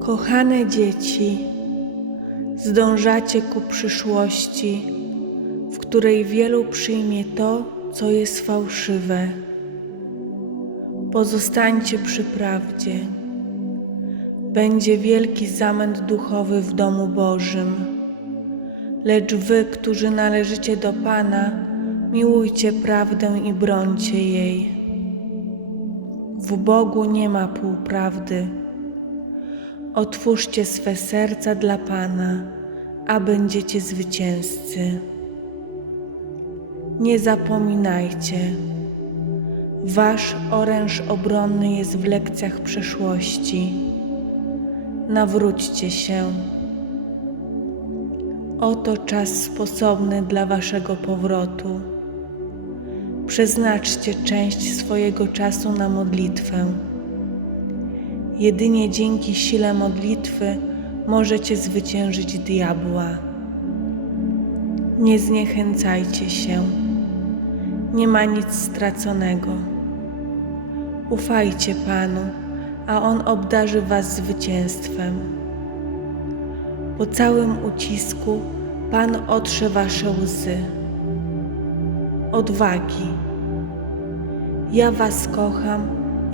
Kochane dzieci, zdążacie ku przyszłości, w której wielu przyjmie to, co jest fałszywe. Pozostańcie przy prawdzie. Będzie wielki zamęt duchowy w domu Bożym. Lecz wy, którzy należycie do Pana, miłujcie prawdę i brońcie jej. W Bogu nie ma półprawdy. Otwórzcie swe serca dla Pana, a będziecie zwycięzcy. Nie zapominajcie, Wasz oręż obronny jest w lekcjach przeszłości. Nawróćcie się. Oto czas sposobny dla Waszego powrotu. Przeznaczcie część swojego czasu na modlitwę. Jedynie dzięki sile modlitwy możecie zwyciężyć diabła. Nie zniechęcajcie się. Nie ma nic straconego. Ufajcie Panu, a On obdarzy Was zwycięstwem. Po całym ucisku Pan otrze Wasze łzy. Odwagi. Ja Was kocham